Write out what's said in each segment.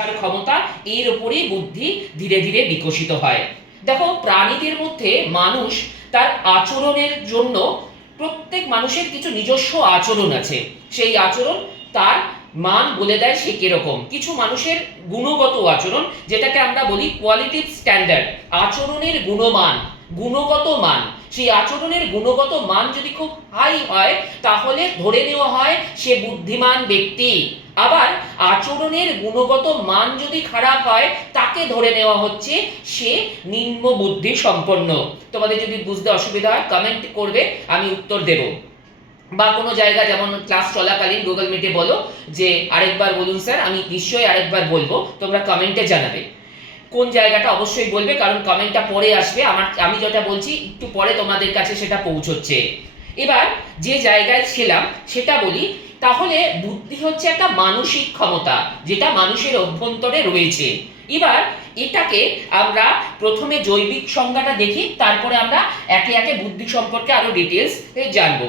তার ক্ষমতা এর উপরেই বুদ্ধি ধীরে ধীরে বিকশিত হয়। দেখো, প্রাণীদের মধ্যে মানুষ তার আচরণের জন্য প্রত্যেক মানুষের কিছু নিজস্ব আচরণ আছে। সেই আচরণ তার মান বলে দেয় সে কীরকম। কিছু মানুষের গুণগত আচরণ, যেটাকে আমরা বলি কোয়ালিটিভ স্ট্যান্ডার্ড আচরণের গুণমান, গুণগত মান। সেই আচরণের গুণগত মান যদি খুব হাই হয়, তাহলে ধরে নেওয়া হয় সে বুদ্ধিমান ব্যক্তি। আবার আচরণের গুণগত মান যদি খারাপ হয়, তাকে ধরে নেওয়া হচ্ছে সে নিম্ন বুদ্ধি সম্পন্ন। তোমাদের যদি বুঝতে অসুবিধা হয় কমেন্ট করবে, আমি উত্তর দেব। বা কোনো জায়গা যেমন ক্লাস চলাকালীন গুগল মিটে বলো যে, আরেকবার বলুন স্যার আমি নিশ্চয়ই আরেকবার বলব, তোমরা কমেন্টে জানাবে। কোন জায়গাটা অবশ্যই বলবে, কারণ কমেন্টটা পরে আসবে। আমার, আমি যেটা বলছি, একটু পরে তোমাদের কাছে সেটা পৌঁছচ্ছে। এবার যে জায়গায় ছিলাম, সেটা বলি, তাহলে বুদ্ধি হচ্ছে একটা মানসিক ক্ষমতা, যেটা মানুষের অভ্যন্তরে রয়েছে। এবার এটাকে আমরা প্রথমে জৈবিক সংজ্ঞাটা দেখি, তারপরে আমরা একে একে বুদ্ধি সম্পর্কে আরও ডিটেলস জানব।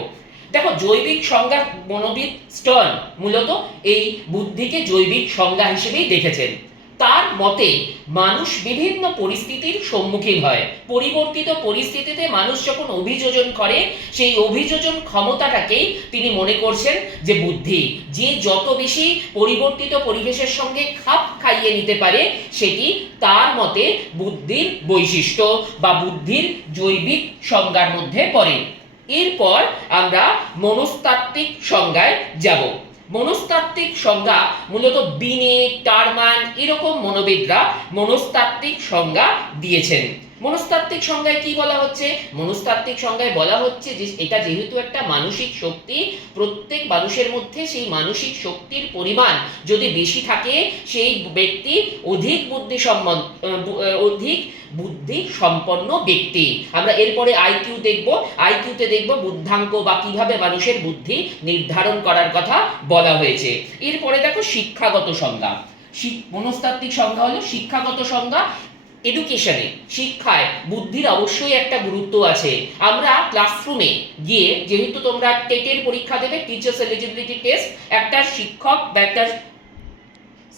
দেখো, জৈবিক সংজ্ঞা মনোবিদ স্টর্ন মূলত এই বুদ্ধিকে জৈবিক সংজ্ঞা হিসেবেই দেখেছেন। তার মতে, মানুষ বিভিন্ন পরিস্থিতির সম্মুখীন হয়। পরিবর্তিত পরিস্থিতিতে মানুষ যখন অভিযোজন করে, সেই অভিযোজন ক্ষমতাটাকেই তিনি মনে করছেন যে বুদ্ধি। যে যত বেশি পরিবর্তিত পরিবেশের সঙ্গে খাপ খাইয়ে নিতে পারে, সেটি তার মতে বুদ্ধির বৈশিষ্ট্য বা বুদ্ধির জৈবিক সংজ্ঞার মধ্যে পড়ে। এরপর আমরা মনস্তাত্ত্বিক সংজ্ঞায় যাব। মনস্তাত্ত্বিক সংজ্ঞা, মূলত বিনে, টারমান এরকম মনোবিদরা মনস্তাত্ত্বিক সংজ্ঞা দিয়েছেন। মনস্তাত্ত্বিক সংজ্ঞায় কি বলা হচ্ছে? মনস্তাত্ত্বিক সংজ্ঞায় বলা হচ্ছে যে, এটা যেহেতু একটা মানসিক শক্তি, প্রত্যেক মানুষের মধ্যে সেই মানসিক শক্তির পরিমাণ যদি বেশি থাকে, সেই ব্যক্তি অধিক বুদ্ধি সম্বন অধিক বুদ্ধি সম্পন্ন ব্যক্তি। আমরা এরপরে আইকিউ দেখব। আইকিউতে দেখব বুদ্ধাঙ্ক বা কীভাবে মানুষের বুদ্ধি নির্ধারণ করার কথা বলা হয়েছে। এরপরে দেখো শিক্ষাগত সংজ্ঞা। মনস্তাত্ত্বিক সংজ্ঞা হলো শিক্ষাগত সংজ্ঞা। এডুকেশনে, শিক্ষায় বুদ্ধির অবশ্যই একটা গুরুত্ব আছে। আমরা ক্লাসরুমে গিয়ে, যেহেতু তোমরা টেটের পরীক্ষা দেবে টিচার্স এলিজিবিলিটি টেস্ট একটা শিক্ষক বা একটা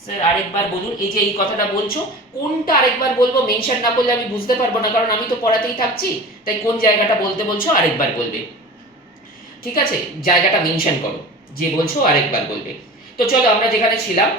স্যার আরেকবার বলুন, এই যে এই কথাটা বলছো, কোনটা আরেকবার বলব মেনশন না করলে আমি বুঝতে পারব না, কারণ আমি তো পড়াতেই থাকছি, তাই কোন জায়গাটা বলতে বলছো, আরেকবার বলবে। ঠিক আছে? জায়গাটা মেনশন করো, যে বলছো আরেকবার বলবে। তো চলো, আমরা যেখানে ছিলাম